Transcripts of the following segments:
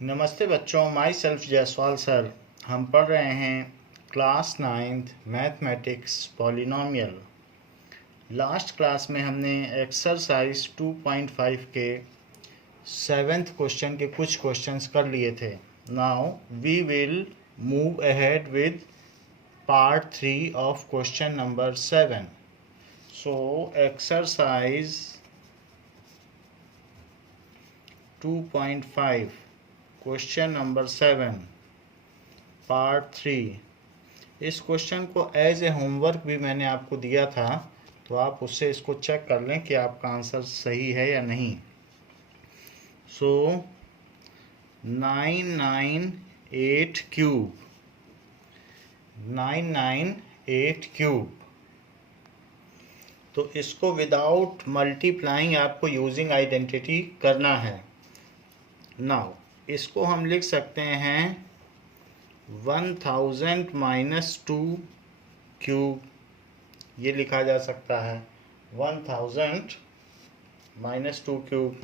नमस्ते बच्चों, my self Jaiswal sir. हम पढ़ रहे हैं class 9th mathematics polynomial. Last class में हमने एक्सरसाइज 2.5 के 7th क्वेश्चन के कुछ क्वेश्चंस कर लिए थे। Now we will move ahead with part 3 of question number 7। So exercise 2.5 question number 7 part 3। इस क्वेश्चन को एज ए होमवर्क भी मैंने आपको दिया था, तो आप उससे इसको चेक कर लें कि आपका आंसर सही है या नहीं। सो 998 क्यूब 998 क्यूब, तो इसको विदाउट मल्टीप्लाइंग आपको यूजिंग आइडेंटिटी करना है। नाउ इसको हम लिख सकते हैं 1000 माइनस 2 क्यूब, ये लिखा जा सकता है 1000 माइनस 2 क्यूब।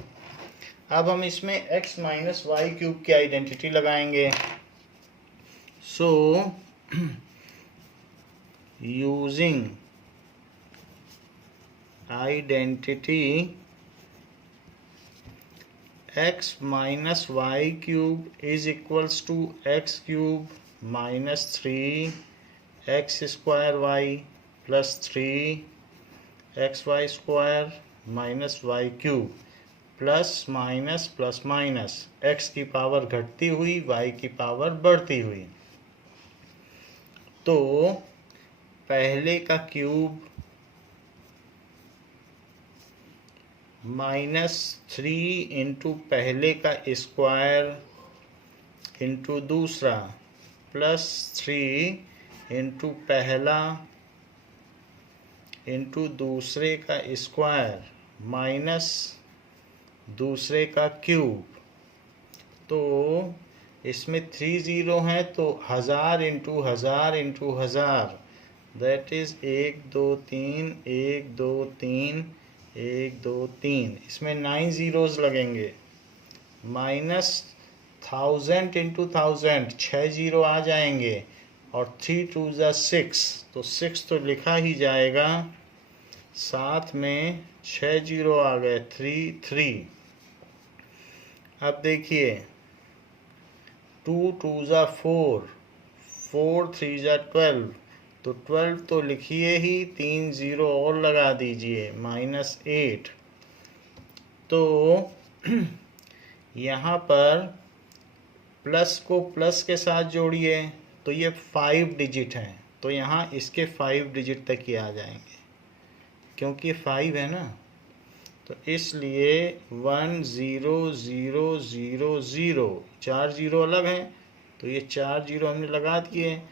अब हम इसमें x माइनस वाई क्यूब की आइडेंटिटी लगाएंगे। सो using identity x minus y cube is equals to x cube minus 3x square y plus 3xy square minus y cube plus minus x की power घटती हुई y की power बढ़ती हुई। तो पहले का क्यूब -3 इंटू पहले का स्क्वायर इंटू दूसरा प्लस 3 इंटू पहला इंटू दूसरे का स्क्वायर माइनस दूसरे का क्यूब। तो इसमें 3 ज़ीरो हैं, तो 1000 इंटू 1000 इंटू 1000, दैट इज़ 1 2 3 1 2 3 1 2 3। इसमें 9 ज़ीरोज़ लगेंगे। माइनस 1000 इंटू 1000, 6 ज़ीरो आ जाएंगे, और 3 2 ज़ा 6, तो 6 तो लिखा ही जाएगा, साथ में 6 ज़ीरो आ गए, 3 3। अब देखिए 2 2 ज़ा 4, 4 3 ज़ा 12, तो 12 तो लिखिए ही, 3 ज़ीरो और लगा दीजिए, -8। तो यहाँ पर प्लस को प्लस के साथ जोड़िए, तो ये 5 डिजिट हैं, तो यहाँ इसके 5 डिजिट तक ही आ जाएंगे, क्योंकि 5 है ना। तो इसलिए 1 0 0 0 0, 4 ज़ीरो अलग हैं, तो ये 4 ज़ीरो हमने लगा दिए।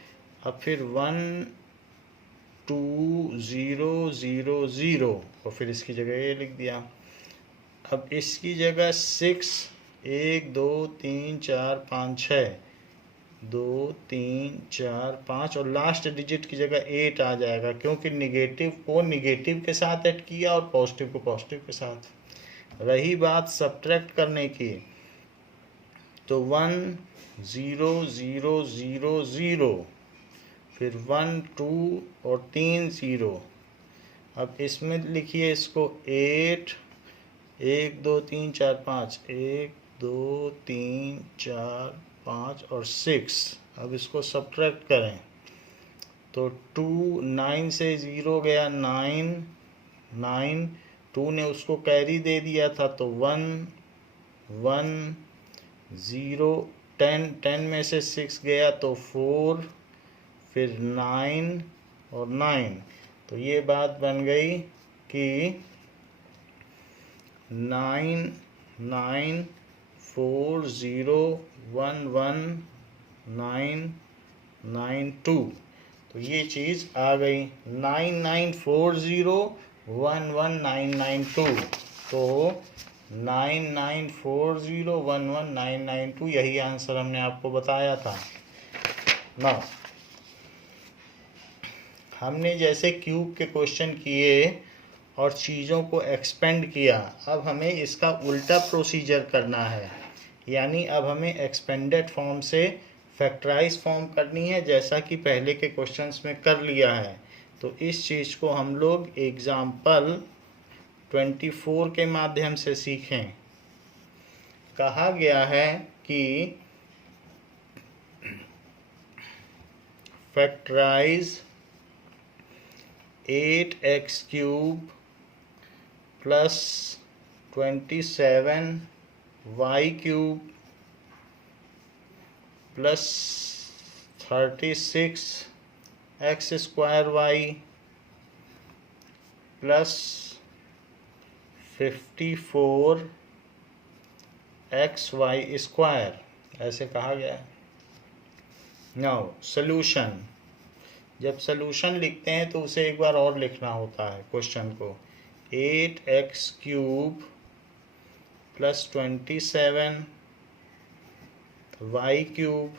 अब फिर 1 2 0 0 0, और फिर इसकी जगह ये लिख दिया। अब इसकी जगह 6 1 2 3 4 5 6, 2 3 4 5, और लास्ट डिजिट की जगह 8 आ जाएगा, क्योंकि निगेटिव को निगेटिव के साथ ऐड किया और पॉजिटिव को पॉजिटिव के साथ। रही बात सब्ट्रैक्ट करने की, तो 1 0 0 0 0, फिर 1 2 और 3 ज़ीरो। अब इसमें लिखिए इसको 8 1 2 3 4 5, 1 2 3 4 5 और 6। अब इसको सब्ट्रैक्ट करें, तो 2 9 से 0 गया, 9 9, 2 ने उसको कैरी दे दिया था, तो 1 1 0, 10 10 में से 6 गया, तो 4, फिर 9 और 9। तो ये बात बन गई कि 9 9 4 0 1 1 9 9 2, तो ये चीज़ आ गई 9940 11992। तो 9940 11992, यही आंसर हमने आपको बताया था ना। हमने जैसे क्यूब के क्वेश्चन किए और चीज़ों को एक्सपेंड किया, अब हमें इसका उल्टा प्रोसीजर करना है। यानी अब हमें एक्सपेंडेड फॉर्म से फैक्टराइज फॉर्म करनी है, जैसा कि पहले के क्वेश्चंस में कर लिया है। तो इस चीज़ को हम लोग एग्जाम्पल 24 के माध्यम से सीखें। कहा गया है कि factorise 8x cube plus 27y cube plus 36x square Y plus 54xy square, ऐसे कहा गया है। नाउ सॉल्यूशन, जब सॉल्यूशन लिखते हैं तो उसे एक बार और लिखना होता है क्वेश्चन को। 8x cube plus 27y cube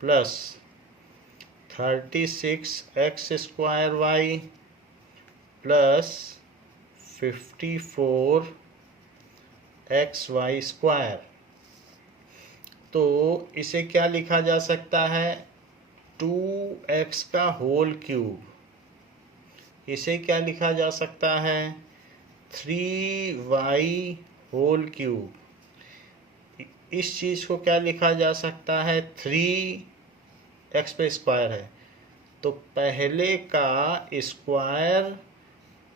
plus 36x square Y plus 54xy square. तो इसे क्या लिखा जा सकता है? 2x का होल क्यूब। इसे क्या लिखा जा सकता है? 3y whole cube. इस चीज़ को क्या लिखा जा सकता है? 3x पे स्क्वायर है तो पहले का स्क्वायर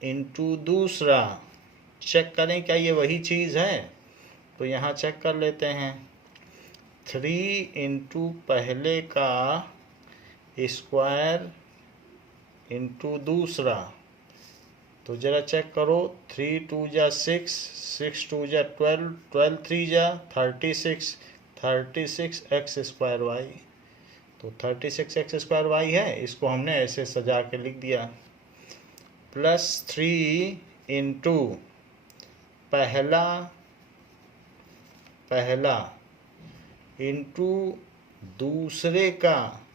इंटू दूसरा। चेक करें क्या ये वही चीज़ है। तो यहाँ चेक कर लेते हैं। 3 इंटू पहले का स्क्वायर इंटू दूसरा। तो ज़रा चेक करो। 3 2 जा 6, 6 2 जा 12, 12 3 जा 36, 36x स्क्वायर वाई। तो 36x स्क्वायर वाई है, इसको हमने ऐसे सजा के लिख दिया। प्लस 3 इंटू पहला इंटू दूसरे का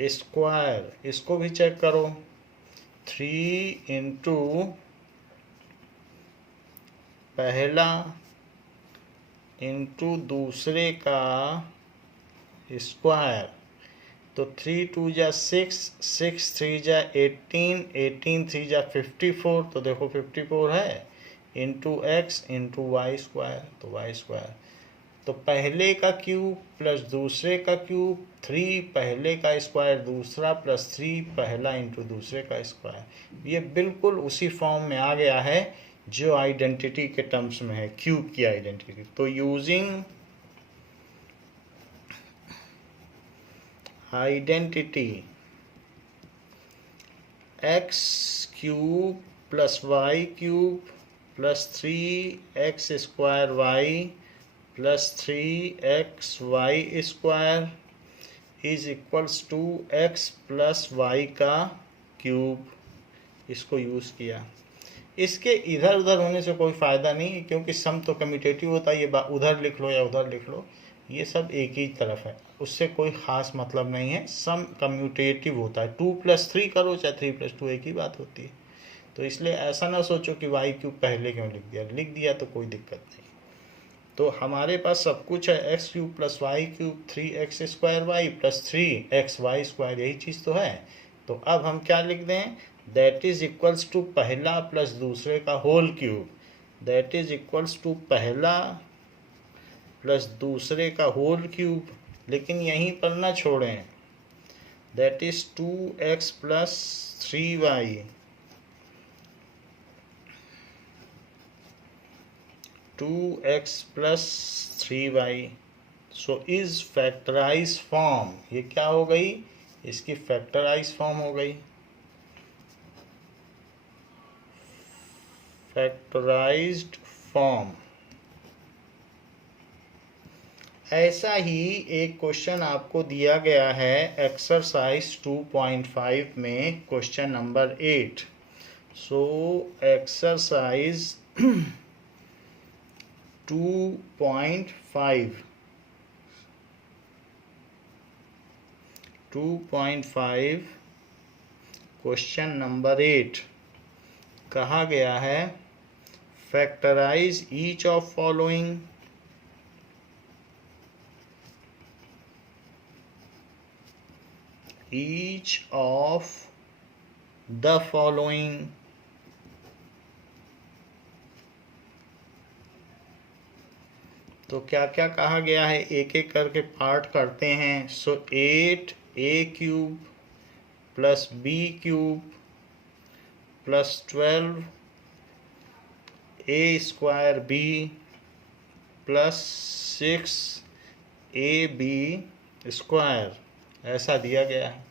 स्क्वायर, इसको भी चेक करो। 3 इंटू पहला इंटू दूसरे का स्क्वायर। तो 3 2 जा 6, 6 3 जा 18, 18 3 जा 54। तो देखो 54 है into X into Y square, तो वाई स्क्वायर। तो पहले का क्यूब प्लस दूसरे का क्यूब, 3 पहले का स्क्वायर दूसरा प्लस 3 पहला इंटू दूसरे का स्क्वायर। ये बिल्कुल उसी फॉर्म में आ गया है जो आइडेंटिटी के टर्म्स में है, क्यूब की आइडेंटिटी। तो using identity x cube plus Y cube plus 3x square Y plus 3xy square is equals to x plus Y का क्यूब। इसको यूज़ किया। इसके इधर उधर होने से कोई फ़ायदा नहीं, क्योंकि सम तो कम्यूटेटिव होता है। ये उधर लिख लो या उधर लिख लो, ये सब एक ही तरफ है, उससे कोई ख़ास मतलब नहीं है। सम कम्यूटेटिव होता है। 2 + 3 करो चाहे 3 + 2 एक ही बात होती है। तो इसलिए ऐसा ना सोचो कि वाई क्यूब पहले क्यों लिख दिया तो कोई दिक्कत नहीं। तो हमारे पास सब कुछ है। x cube plus Y cube 3x square Y plus 3xy square, यही चीज़ तो है। तो अब हम क्या लिख दें? दैट इज इक्वल्स टू पहला प्लस दूसरे का whole cube. That is equals to पहला प्लस दूसरे का होल क्यूब। लेकिन यहीं पर ना छोड़ें। That is 2x plus 3y 2x plus 3y। So is factorise form. ये क्या हो गई? इसकी फैक्टराइज फॉर्म हो गई। Factorised form. ऐसा ही एक क्वेश्चन आपको दिया गया है एक्सरसाइज 2.5 में, question number 8। So exercise 2.5 question number 8 कहा गया है factorise each of following each of the following तो क्या क्या कहा गया है, एक एक करके पार्ट करते हैं। सो 8a³ plus b³ plus 12a² plus 6ab², ऐसा दिया गया है।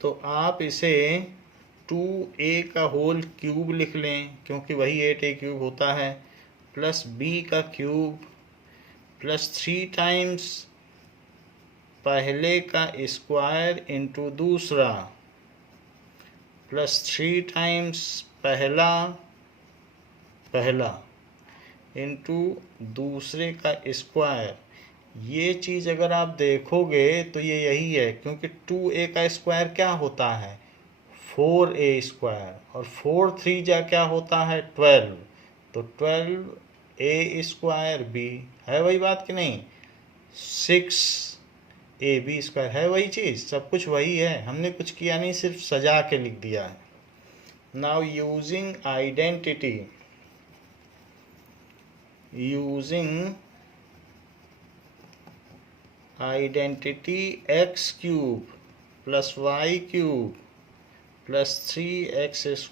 तो आप इसे 2a का होल क्यूब लिख लें, क्योंकि वही 8a³ होता है, प्लस b का क्यूब प्लस 3 टाइम्स पहले का स्क्वायर इंटू दूसरा प्लस 3 टाइम्स पहला इंटू दूसरे का स्क्वायर। ये चीज़ अगर आप देखोगे तो ये यही है, क्योंकि 2a का स्क्वायर क्या होता है 4a², और 4 3 जा क्या होता है 12, तो 12a² है वही बात कि नहीं, 6ab² है वही चीज़, सब कुछ वही है, हमने कुछ किया नहीं, सिर्फ सजा के लिख दिया है। Now using identity x³ plus y³ plus 3x²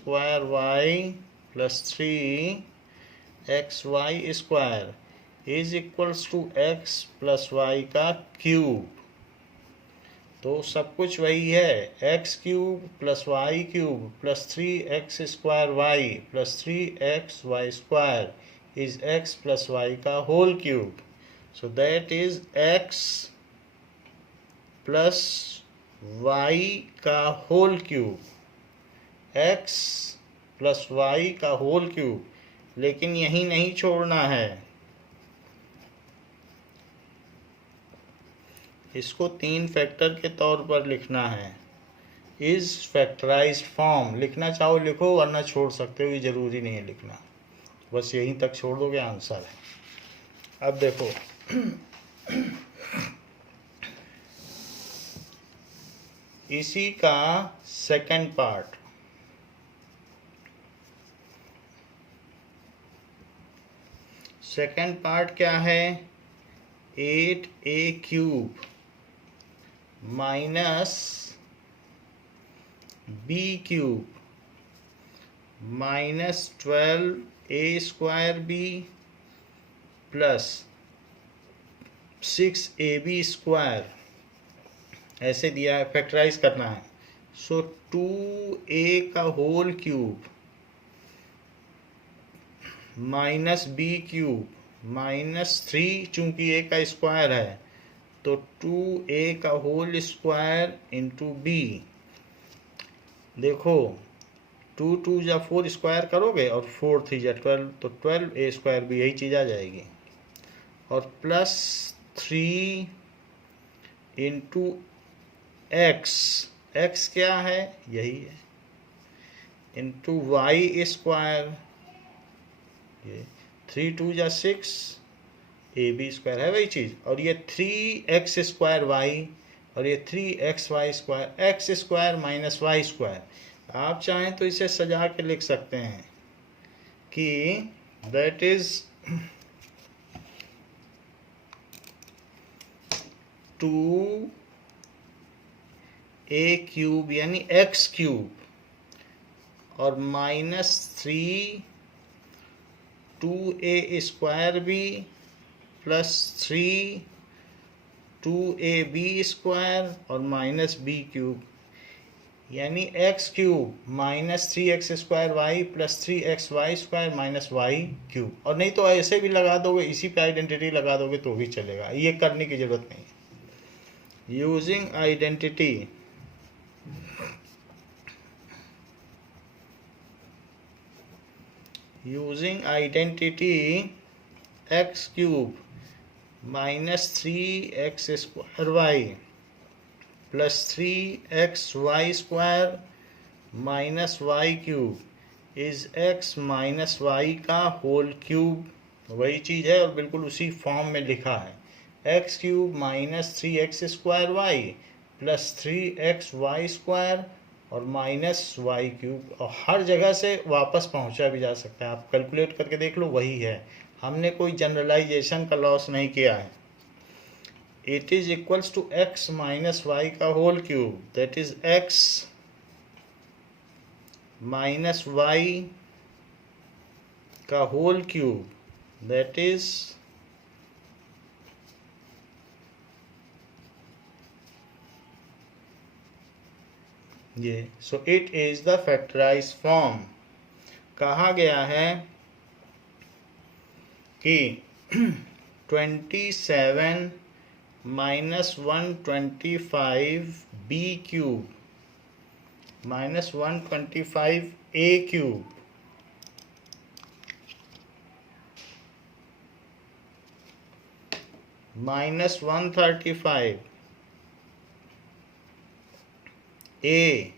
plus 3xy² is equals to x plus y का क्यूब। तो सब कुछ वही है, x³ plus y³ plus 3x² plus 3xy² is x plus y का whole cube. So that is x plus y का whole cube, x plus y का whole cube। लेकिन यही नहीं छोड़ना है, इसको 3 फैक्टर के तौर पर लिखना है। इज फैक्टराइज्ड फॉर्म लिखना चाहो लिखो, वरना छोड़ सकते हो, ये जरूरी नहीं है लिखना, बस यहीं तक छोड़ दोगे आंसर है। अब देखो इसी का सेकंड पार्ट, क्या है 8a³ minus b³ minus 12a² plus 6ab², ऐसे दिया है, फैक्टराइज करना है। सो 2a का whole cube minus b³ minus 3, चूंकि a का स्क्वायर है तो 2a का होल स्क्वायर इंटू b। देखो 2 2 या 4 स्क्वायर करोगे और 4 3 या 12, तो 12a² भी यही चीज़ आ जाएगी, और प्लस 3 इंटू x क्या है यही है, इंटू y², ये 3 2 या 6 ab² है वही चीज़, और ये 3x² और ये 3xy², x² माइनस y²। आप चाहें तो इसे सजा के लिख सकते हैं कि दैट इज 2a³ यानी x³ और माइनस 3 2a² प्लस 3 2ab² और माइनस b³, यानी x³ minus 3x² plus 3xy² minus y³। और नहीं तो ऐसे भी लगा दोगे, इसी पे आइडेंटिटी लगा दोगे तो भी चलेगा, ये करने की जरूरत नहीं है। Using identity x³ minus 3x² plus 3xy² minus y³ is x minus y का होल क्यूब, वही चीज़ है और बिल्कुल उसी फॉर्म में लिखा है। x³ minus 3x² plus 3xy² और माइनस y³ और हर जगह से वापस पहुंचा भी जा सकता है, आप कैलकुलेट करके देख लो, वही है। हमने कोई जनरलाइजेशन का लॉस नहीं किया है। It is equals to x minus Y का whole cube, that is x minus Y का होल क्यूब, दैट इज ये। So it is the factorise form. कहा गया है कि 27 minus 125 b cube minus 125 a cube minus 135 a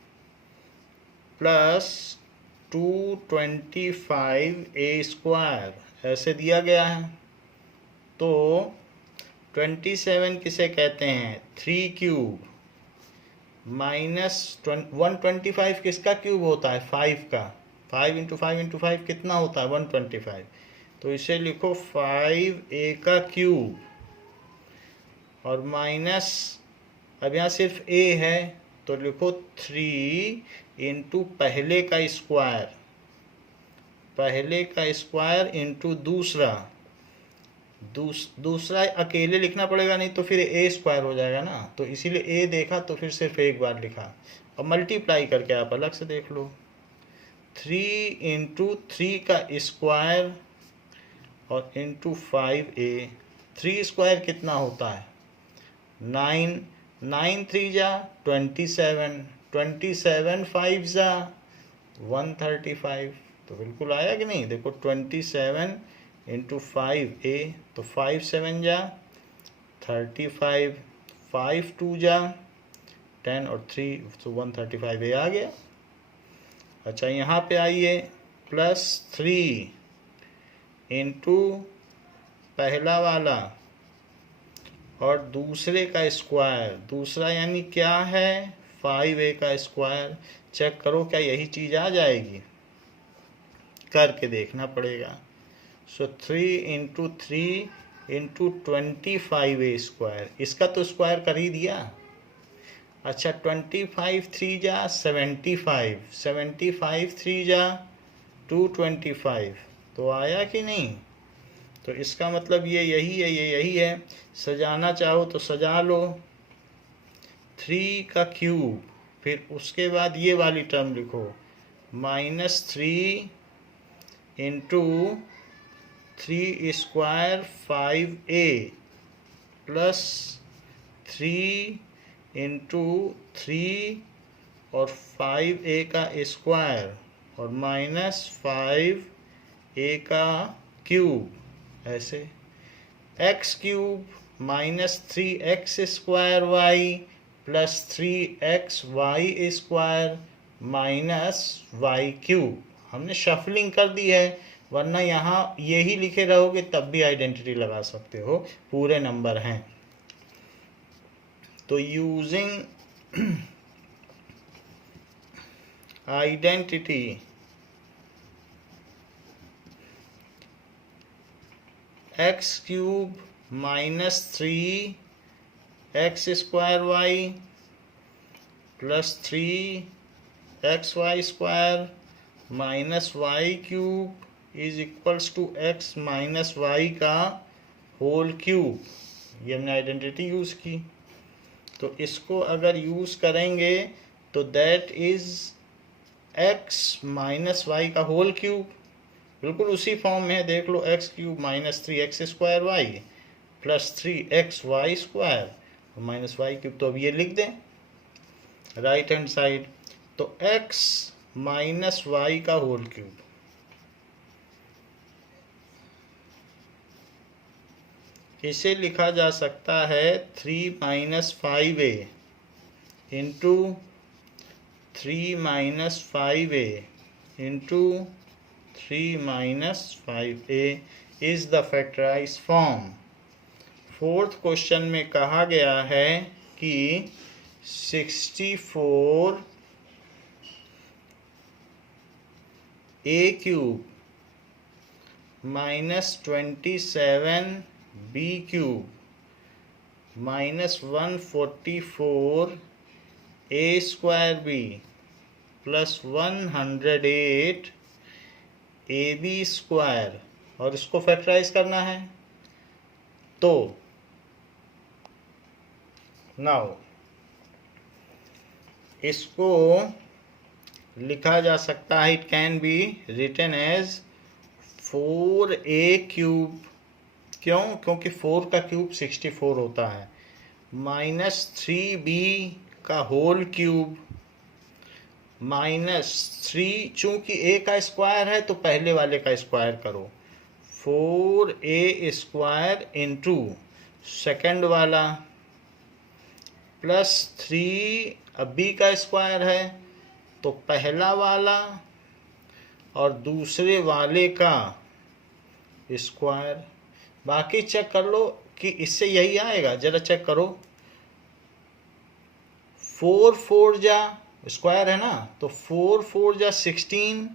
plus 225 a square ऐसे दिया गया है। तो 27 किसे कहते हैं? 3 क्यूब माइनस 125 किसका क्यूब होता है? 5 का। 5 इंटू 5 इंटू 5 कितना होता है? 125। तो इसे लिखो 5a का क्यूब और माइनस, अब यहाँ सिर्फ a है तो लिखो 3 इंटू पहले का स्क्वायर, पहले का स्क्वायर इंटू दूसरा अकेले लिखना पड़ेगा, नहीं तो फिर ए स्क्वायर हो जाएगा ना, तो इसीलिए ए देखा तो फिर सिर्फ एक बार लिखा। अब मल्टीप्लाई करके आप अलग से देख लो, 3 इंटू 3 का स्क्वायर और इंटू 5a। 3 स्क्वायर कितना होता है? 9, 9 3 जा 27, 27 5 जा 135। तो बिल्कुल आया कि नहीं? देखो 27 इंटू 5a, तो 5 7 जा 35, 5 2 जा 10 और 3, तो 135a आ गया। अच्छा यहाँ पे आइए, प्लस 3 इंटू पहला वाला और दूसरे का स्क्वायर, दूसरा यानी क्या है? 5a का स्क्वायर। चेक करो क्या यही चीज़ आ जाएगी, करके देखना पड़ेगा। सो 3 इंटू 3 इंटू 25a स्क्वायर, इसका तो स्क्वायर कर ही दिया। अच्छा 25 3 जा 75, 75 3 जा 225, तो आया कि नहीं? तो इसका मतलब ये यही है, ये यही है। सजाना चाहो तो सजा लो, 3 का क्यूब, फिर उसके बाद ये वाली टर्म लिखो, minus 3 into 3 square 5a plus 3 into 3 और 5a का स्क्वायर और माइनस 5a का क्यूब, ऐसे x cube minus 3x square y plus 3xy square minus y cube. हमने शफलिंग कर दी है, वरना यहाँ यही लिखे रहोगे तब भी आइडेंटिटी लगा सकते हो, पूरे नंबर हैं। तो using identity x cube minus 3x square y plus 3xy square minus y cube is equals to x minus y का होल क्यूब। ये हमने आइडेंटिटी यूज़ की। तो इसको अगर यूज़ करेंगे तो that is x minus Y का होल क्यूब, बिल्कुल उसी फॉर्म में है, देख लो, x cube minus 3x square Y plus 3xy square minus Y cube. तो अब ये लिख दें राइट हैंड साइड, तो x माइनस वाई का होल क्यूब, इसे लिखा जा सकता है 3 minus 5a into 3 minus 5a into 3 minus 5a is the factorise form. Fourth question में कहा गया है कि 64 a cube minus 27 b cube minus 144 a square b plus 108 a b square, और इसको फैक्टराइज करना है। तो नाउ इसको लिखा जा सकता है, it can be written as 4a cube. क्यों? क्योंकि 4 का क्यूब 64 होता है, माइनस 3b का होल क्यूब माइनस 3, चूंकि a का स्क्वायर है तो पहले वाले का स्क्वायर करो, 4a स्क्वायर इंटू सेकेंड वाला प्लस 3, अब b का स्क्वायर है तो पहला वाला और दूसरे वाले का स्क्वायर। बाकी चेक कर लो कि इससे यही आएगा, जरा चेक करो। 4 4 जा स्क्वायर है ना, तो 4 4 जा 16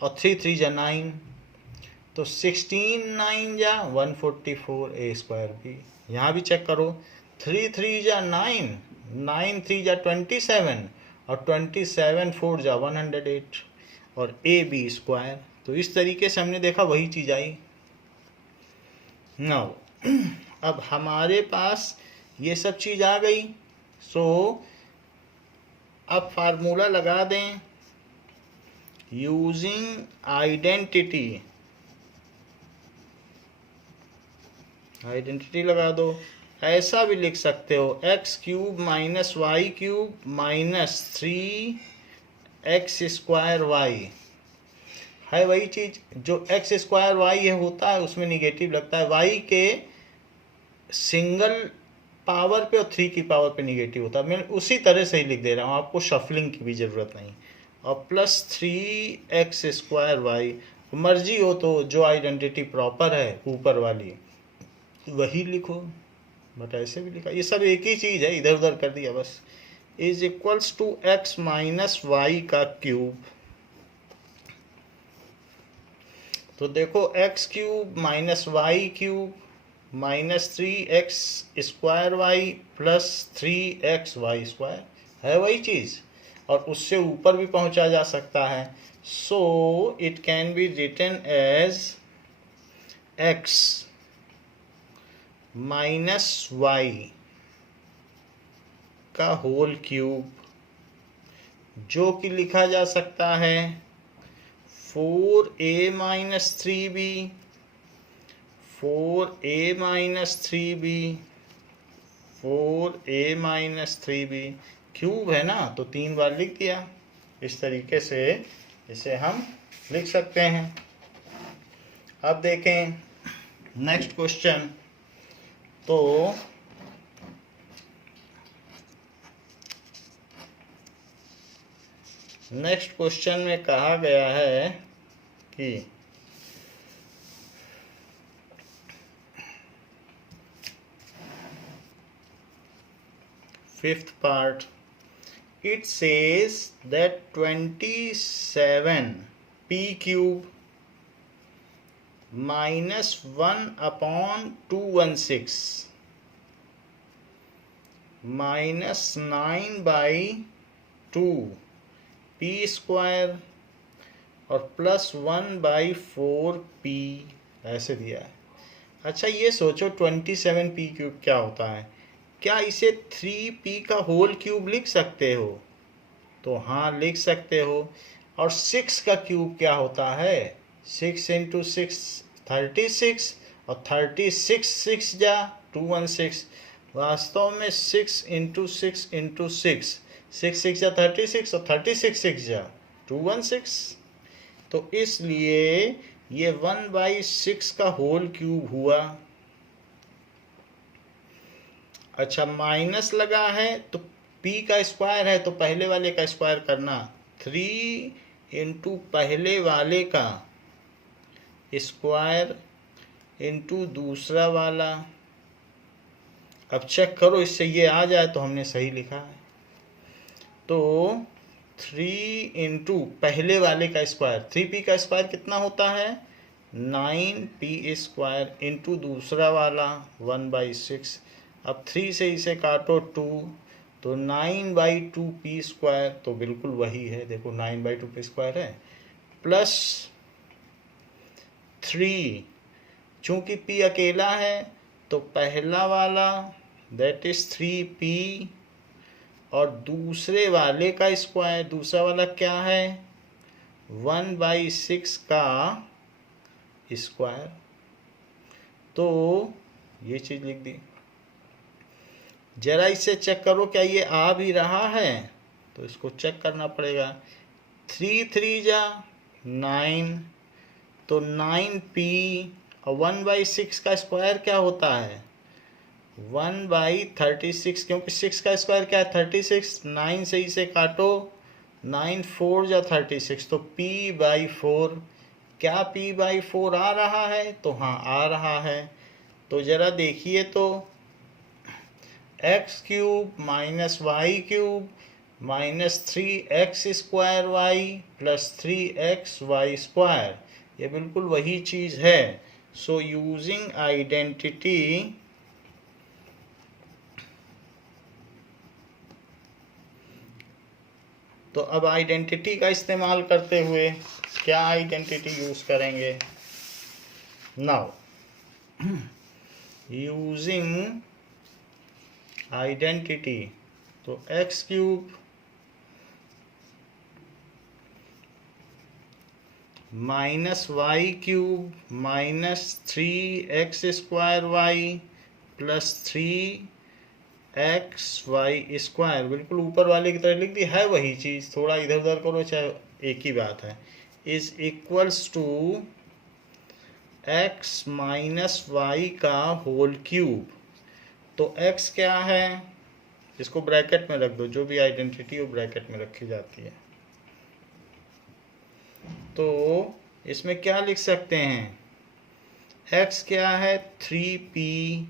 और 3 3 जा 9, तो 16 9 जा 144 ए स्क्वायर भी। यहाँ भी चेक करो, 3 3 जा 9, 9 3 जा 27 और 27 4 जा 108 और ए बी स्क्वायर। तो इस तरीके से हमने देखा, वही चीज़ आई। नाउ अब हमारे पास ये सब चीज़ आ गई। सो अब फार्मूला लगा दें यूजिंग आइडेंटिटी। आइडेंटिटी लगा दो। ऐसा भी लिख सकते हो, X cube minus Y cube minus 3x square Y है। वही चीज़ जो एक्स स्क्वायर वाई है होता है, उसमें निगेटिव लगता है, वाई के सिंगल पावर पे और 3 की पावर पे निगेटिव होता है। मैं उसी तरह से ही लिख दे रहा हूँ, आपको शफलिंग की भी ज़रूरत नहीं। और प्लस 3x स्क्वायर वाई, मर्जी हो तो जो आइडेंटिटी प्रॉपर है ऊपर वाली वही लिखो, बट ऐसे भी लिखा, ये सब एक ही चीज़ है, इधर उधर कर दिया बस। Is equals to X minus Y का क्यूब। तो देखो x cube minus Y cube minus 3x square Y plus 3x Y square है वही चीज़, और उससे ऊपर भी पहुंचा जा सकता है। So it can be written as x minus Y का होल क्यूब, जो कि लिखा जा सकता है 4a minus 3b 4a minus 3b 4a minus 3b। Cube है ना, तो 3 बार लिख दिया। इस तरीके से इसे हम लिख सकते हैं। अब देखें नेक्स्ट क्वेश्चन। तो नेक्स्ट क्वेश्चन में कहा गया है कि fifth part, it says that 27p cube minus 1 upon 216 minus 9 by 2 p square और प्लस 1 बाई 4p ऐसे दिया है। अच्छा ये सोचो 27p क्यूब क्या होता है? क्या इसे 3p का होल क्यूब लिख सकते हो? तो हाँ लिख सकते हो। और 6 का क्यूब क्या होता है? 6 इंटू 6 36 और 36 6 जा 216। वास्तव में 6 इंटू 6 इंटू 6 6 6 जा 36 और 36 6 जा 216। तो इसलिए ये 1/6 का होल क्यूब हुआ। अच्छा माइनस लगा है तो p का स्क्वायर है तो पहले वाले का स्क्वायर करना, 3 इंटू पहले वाले का स्क्वायर इंटू दूसरा वाला। अब चेक करो इससे ये आ जाए तो हमने सही लिखा है। तो 3 इंटू पहले वाले का स्क्वायर, 3p का स्क्वायर कितना होता है 9p स्क्वायर इंटू दूसरा वाला 1/6। अब 3 से इसे काटो 2, तो 9/2p स्क्वायर, तो बिल्कुल वही है, देखो 9/2p स्क्वायर है, प्लस 3, चूंकि p अकेला है तो पहला वाला दैट इज 3p और दूसरे वाले का स्क्वायर, दूसरा वाला क्या है 1/6 का स्क्वायर। तो ये चीज लिख दी। जरा इसे चेक करो क्या ये आ भी रहा है, तो इसको चेक करना पड़ेगा। 3 3 जा 9, तो 9p और 1/6 का स्क्वायर क्या होता है 1/36, क्योंकि 6 का स्क्वायर क्या है 36, 9 से इसे काटो 9 4 जा 36, तो p/4, क्या p/4 आ रहा है, तो हाँ आ रहा है। तो जरा देखिए तो x cube minus Y cube minus 3x square Y plus 3x Y square, ये बिल्कुल वही चीज है। सो यूजिंग आइडेंटिटी, तो अब आइडेंटिटी का इस्तेमाल करते हुए क्या आइडेंटिटी यूज करेंगे, नाउ यूजिंग आइडेंटिटी, तो x cube minus Y cube minus 3x square Y plus 3x Y square, बिल्कुल ऊपर वाले की तरह लिख दी, है वही चीज़, थोड़ा इधर उधर करो चाहे एक ही बात है, is equals to x minus Y का होल क्यूब। तो x क्या है, इसको ब्रैकेट में रख दो, जो भी आइडेंटिटी वो ब्रैकेट में रखी जाती है। तो इसमें क्या लिख सकते हैं, x क्या है 3p,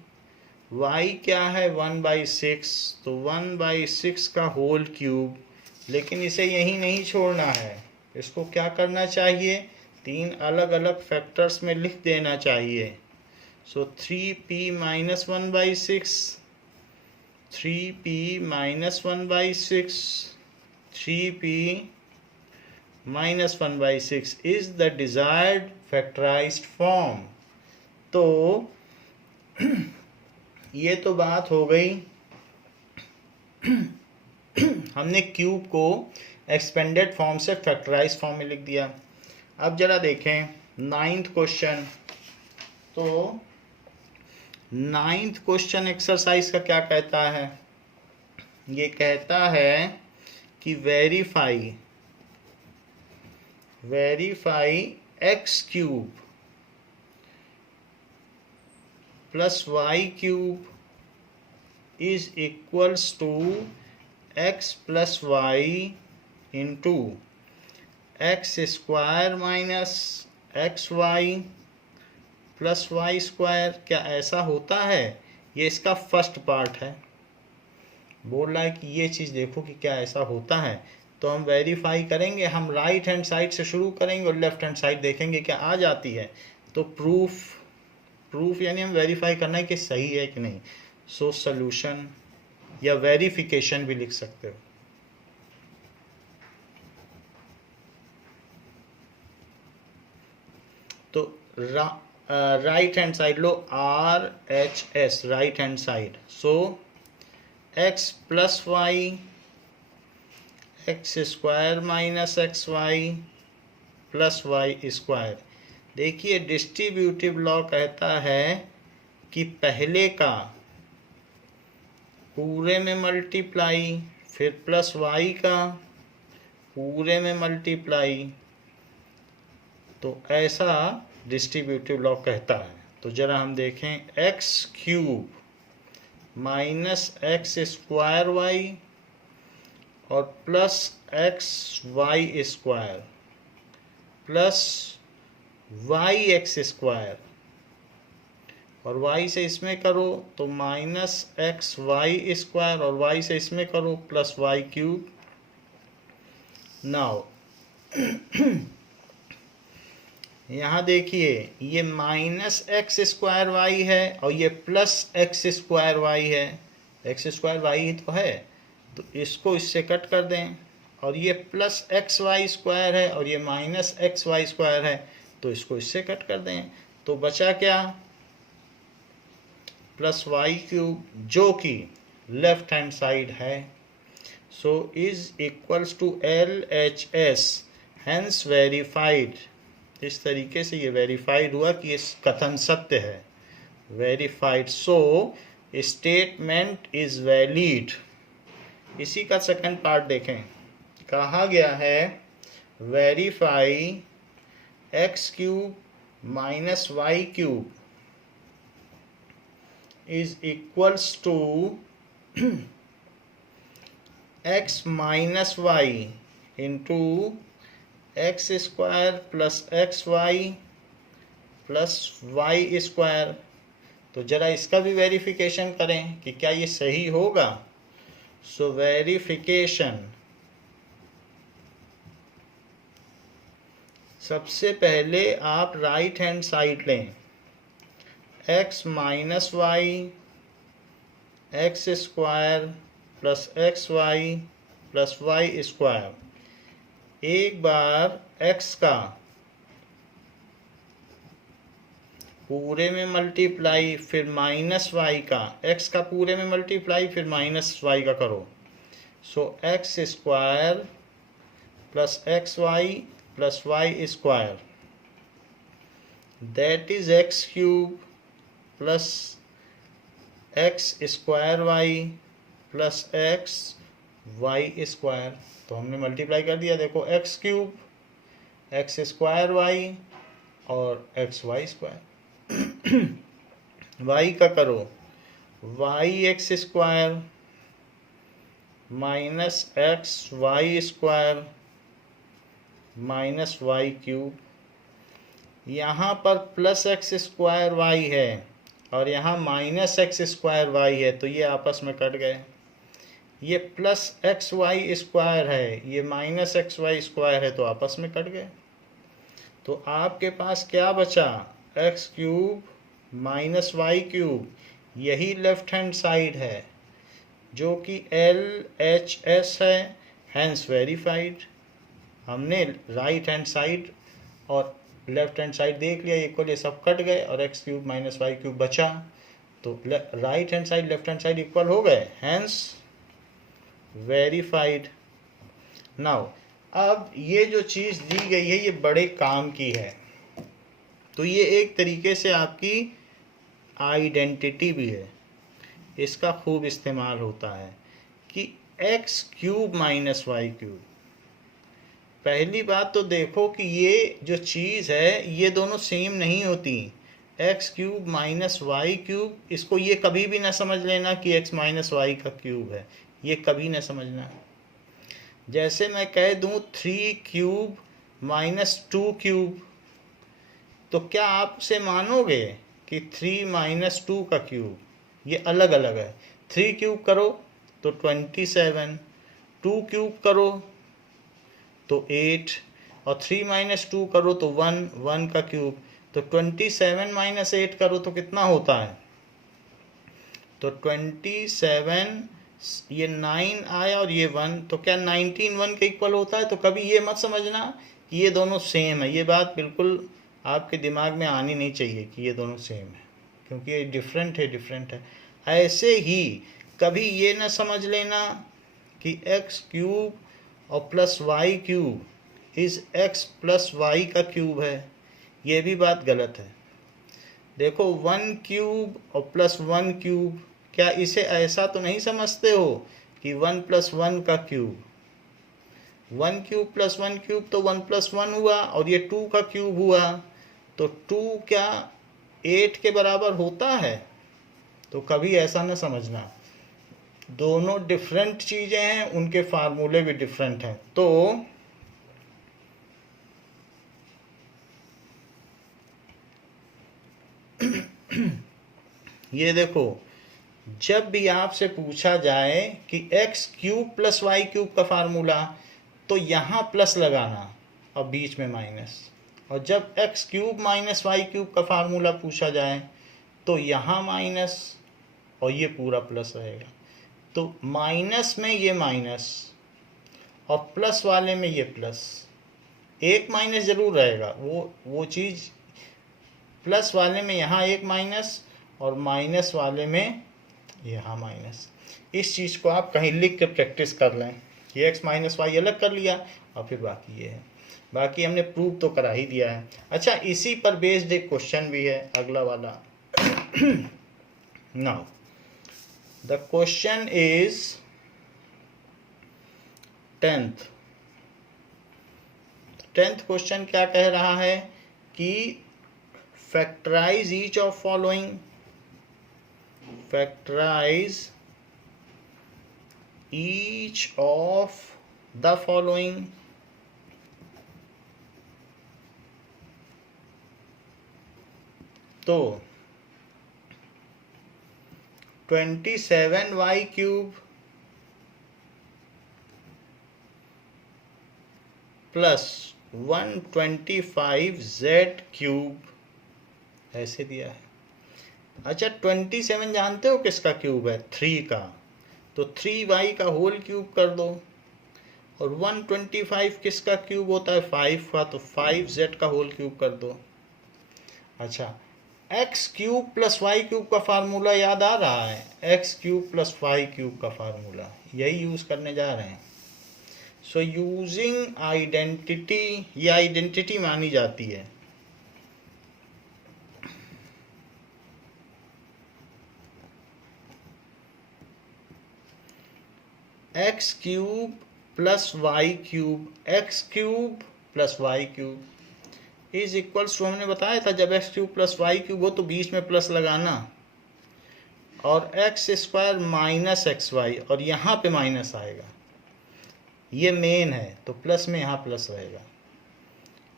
y क्या है 1/6, तो 1/6 का होल क्यूब। लेकिन इसे यहीं नहीं छोड़ना है, इसको क्या करना चाहिए, 3 अलग अलग फैक्टर्स में लिख देना चाहिए। सो 3p minus 1/6, 3p minus 1/6, 3p minus 1/6 is the desired factorised form. तो ये तो बात हो गई हमने क्यूब को एक्सपेंडेड फॉर्म से फैक्टराइज्ड फॉर्म में लिख दिया। अब जरा देखें 9th क्वेश्चन, तो 9th क्वेश्चन एक्सरसाइज का क्या कहता है, ये कहता है कि verify x cube plus Y cube is equals to x plus Y into X square minus x Y plus Y square. क्या ऐसा होता है, ये इसका फर्स्ट पार्ट है, बोल रहा है कि ये चीज़ देखो कि क्या ऐसा होता है। तो हम वेरीफाई करेंगे, हम राइट हैंड साइड से शुरू करेंगे और लेफ्ट हैंड साइड देखेंगे क्या आ जाती है। तो प्रूफ यानी हम वेरीफाई करना है कि सही है कि नहीं। सो सॉल्यूशन या वेरिफिकेशन भी लिख सकते हो। तो राइट हैंड साइड लो, RHS right hand side. So x plus Y x square minus x Y plus Y square. देखिए डिस्ट्रीब्यूटिव लॉ कहता है कि पहले का पूरे में मल्टीप्लाई, फिर प्लस वाई का पूरे में मल्टीप्लाई, तो ऐसा डिस्ट्रीब्यूटिव लॉ कहता है। तो जरा हम देखें x cube minus x square y और plus x y square plus Y x square, और y से इसमें करो तो माइनस एक्स वाई स्क्वायर, और y से इसमें करो प्लस वाई क्यूब नाउ यहाँ देखिए, ये माइनस एक्स स्क्वायर वाई है और ये प्लस एक्स स्क्वायर वाई है। एक्स स्क्वायर वाई ही तो है, तो इसको इससे कट कर दें। और ये प्लस एक्स वाई स्क्वायर है और ये माइनस एक्स वाई स्क्वायर है, तो इसको इससे कट कर दें। तो बचा क्या, प्लस वाई क्यूब, जो कि लेफ्ट हैंड साइड है। So is equals to LHS, hence verified. इस तरीके से ये वेरीफाइड हुआ कि ये कथन सत्य है, verified. So statement is valid. इसी का सेकंड पार्ट देखें, कहा गया है verify X cube minus Y cube is equals to X minus Y into X square plus x Y plus Y square. तो जरा इसका भी वेरिफिकेशन करें कि क्या ये सही होगा। सो वेरिफिकेशन, सबसे पहले आप राइट हैंड साइड लें, X minus Y x square plus x Y plus Y square. एक बार x का पूरे में मल्टीप्लाई, फिर माइनस वाई का, x का पूरे में मल्टीप्लाई फिर माइनस वाई का करो। So x square plus x Y plus Y square, that is x cube plus x square Y plus x y square. तो हमने मल्टीप्लाई कर दिया, देखो x cube x square y और एक्स वाई स्क्वायर। वाई का करो, y x square minus x y square minus Y cube. यहाँ पर प्लस एक्स स्क्वायर वाई है और यहाँ माइनस एक्स स्क्वायर वाई है, तो ये आपस में कट गए। ये प्लस एक्स वाई स्क्वायर है, ये माइनस एक्स वाई स्क्वायर है, तो आपस में कट गए। तो आपके पास क्या बचा, X cube minus Y cube, यही लेफ्ट हैंड साइड है जो कि LHS है, हैंस वेरीफाइड। हमने राइट हैंड साइड और लेफ्ट हैंड साइड देख लिया, इक्वल, ये सब कट गए और X cube minus Y cube बचा। तो right hand side left hand side equal हो गए, हैंस वेरीफाइड। नाउ अब ये जो चीज़ दी गई है ये बड़े काम की है, तो ये एक तरीके से आपकी आइडेंटिटी भी है, इसका खूब इस्तेमाल होता है कि X cube minus Y cube. पहली बात तो देखो कि ये जो चीज़ है ये दोनों सेम नहीं होती। X cube minus Y cube, इसको ये कभी भी ना समझ लेना कि एक्स माइनस वाई का क्यूब है, ये कभी ना समझना। जैसे मैं कह दूं 3 क्यूब माइनस 2 क्यूब, तो क्या आपसे मानोगे कि 3 माइनस 2 का क्यूब ये अलग अलग है। 3 क्यूब करो तो 27, 2 क्यूब करो तो 8 और 3 माइनस 2 करो तो 1 का क्यूब। तो 27 माइनस 8 करो तो कितना होता है, तो 27, ये 9 आया और ये 1, तो क्या 19 1 के इक्वल होता है। तो कभी ये मत समझना कि ये दोनों सेम है, ये बात बिल्कुल आपके दिमाग में आनी नहीं चाहिए कि ये दोनों सेम है, क्योंकि ये डिफरेंट है। ऐसे ही कभी ये ना समझ लेना कि एक्स क्यूब और plus Y cube is X plus Y का क्यूब है, ये भी बात गलत है। देखो 1 क्यूब और प्लस 1 क्यूब, क्या इसे ऐसा तो नहीं समझते हो कि 1 प्लस 1 का क्यूब, 1 क्यूब प्लस 1 क्यूब तो 1 प्लस 1 हुआ और ये 2 का क्यूब हुआ, तो 2 क्या 8 के बराबर होता है। तो कभी ऐसा ना समझना, दोनों डिफरेंट चीज़ें हैं, उनके फार्मूले भी डिफरेंट हैं। तो ये देखो, जब भी आपसे पूछा जाए कि X cube plus Y cube का फार्मूला, तो यहाँ प्लस लगाना और बीच में माइनस, और जब x cube minus Y cube का फार्मूला पूछा जाए तो यहाँ माइनस और ये पूरा प्लस रहेगा। तो माइनस में ये माइनस और प्लस वाले में ये प्लस, एक माइनस जरूर रहेगा, वो चीज़ प्लस वाले में यहाँ एक माइनस और माइनस वाले में यहाँ माइनस। इस चीज़ को आप कहीं लिख के प्रैक्टिस कर लें। ये एक्स माइनस वाई अलग कर लिया और फिर बाकी ये है, बाकी हमने प्रूव तो करा ही दिया है। अच्छा, इसी पर बेस्ड एक क्वेश्चन भी है अगला वाला। Now the question is 10th question क्या कह रहा है कि factorize each of following, factorize each of the following. तो 27y cube plus 125z cube ऐसे दिया है। अच्छा, 27 जानते हो किसका क्यूब है? 3 का, तो 3y का होल क्यूब कर दो। और 125 किसका क्यूब होता है? 5 का, तो 5z का होल क्यूब कर दो। अच्छा, x cube plus Y cube का फार्मूला याद आ रहा है? X cube plus Y cube का फार्मूला यही यूज करने जा रहे हैं। सो यूजिंग आइडेंटिटी, ये आइडेंटिटी मानी जाती है। X cube plus Y cube, x cube plus Y cube is equals to, हमने बताया था जब x cube plus Y cube हो तो बीच में प्लस लगाना, और x square minus x Y, और यहाँ पे माइनस आएगा, ये मेन है तो प्लस में यहाँ प्लस रहेगा,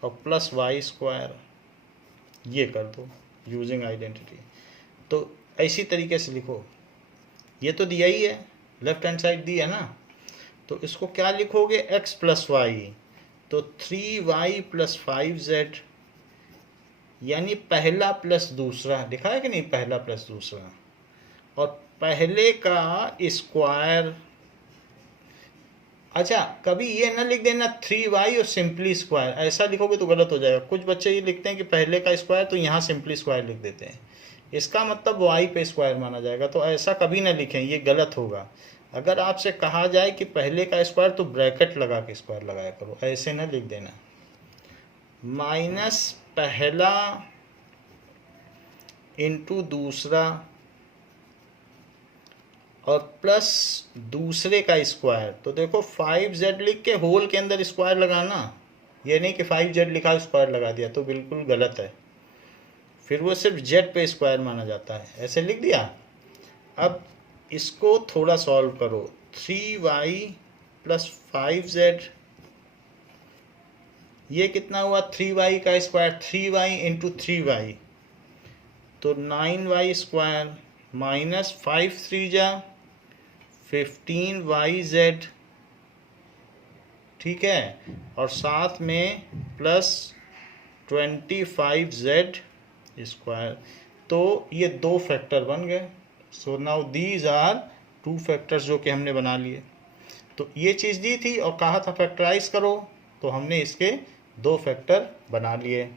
और प्लस वाई स्क्वायर ये कर दो यूजिंग आइडेंटिटी। तो इसी तरीके से लिखो, ये तो दिया ही है, लेफ्ट हैंड साइड दी है ना, तो इसको क्या लिखोगे? एक्स प्लस वाई, तो 3y प्लस 5z, यानी पहला प्लस दूसरा, लिखा है कि नहीं? पहला प्लस दूसरा, और पहले का स्क्वायर। अच्छा, कभी ये ना लिख देना 3y और सिंपली स्क्वायर, ऐसा लिखोगे तो गलत हो जाएगा। कुछ बच्चे ये लिखते हैं कि पहले का स्क्वायर, तो यहाँ सिंपली स्क्वायर लिख देते हैं, इसका मतलब y पे स्क्वायर माना जाएगा, तो ऐसा कभी ना लिखें, ये गलत होगा। अगर आपसे कहा जाए कि पहले का स्क्वायर, तो ब्रैकेट लगा के स्क्वायर लगाया करो, ऐसे ना लिख देना। माइनस पहला इंटू दूसरा और प्लस दूसरे का स्क्वायर, तो देखो 5z लिख के होल के अंदर स्क्वायर लगाना, ये नहीं कि 5z लिखा स्क्वायर लगा दिया, तो बिल्कुल गलत है, फिर वो सिर्फ z पे स्क्वायर माना जाता है। ऐसे लिख दिया। अब इसको थोड़ा सॉल्व करो, 3y प्लस 5z, ये कितना हुआ? 3y का स्क्वायर, 3y इंटू 3y, तो 9y स्क्वायर माइनस 5 3 जा 15yz, ठीक है, और साथ में प्लस 25z स्क्वायर। तो ये दो फैक्टर बन गए। So now these are 2 factors जो कि हमने बना लिए। तो ये चीज़ दी थी और कहा था फैक्टराइज करो, तो हमने इसके 2 फैक्टर बना लिए।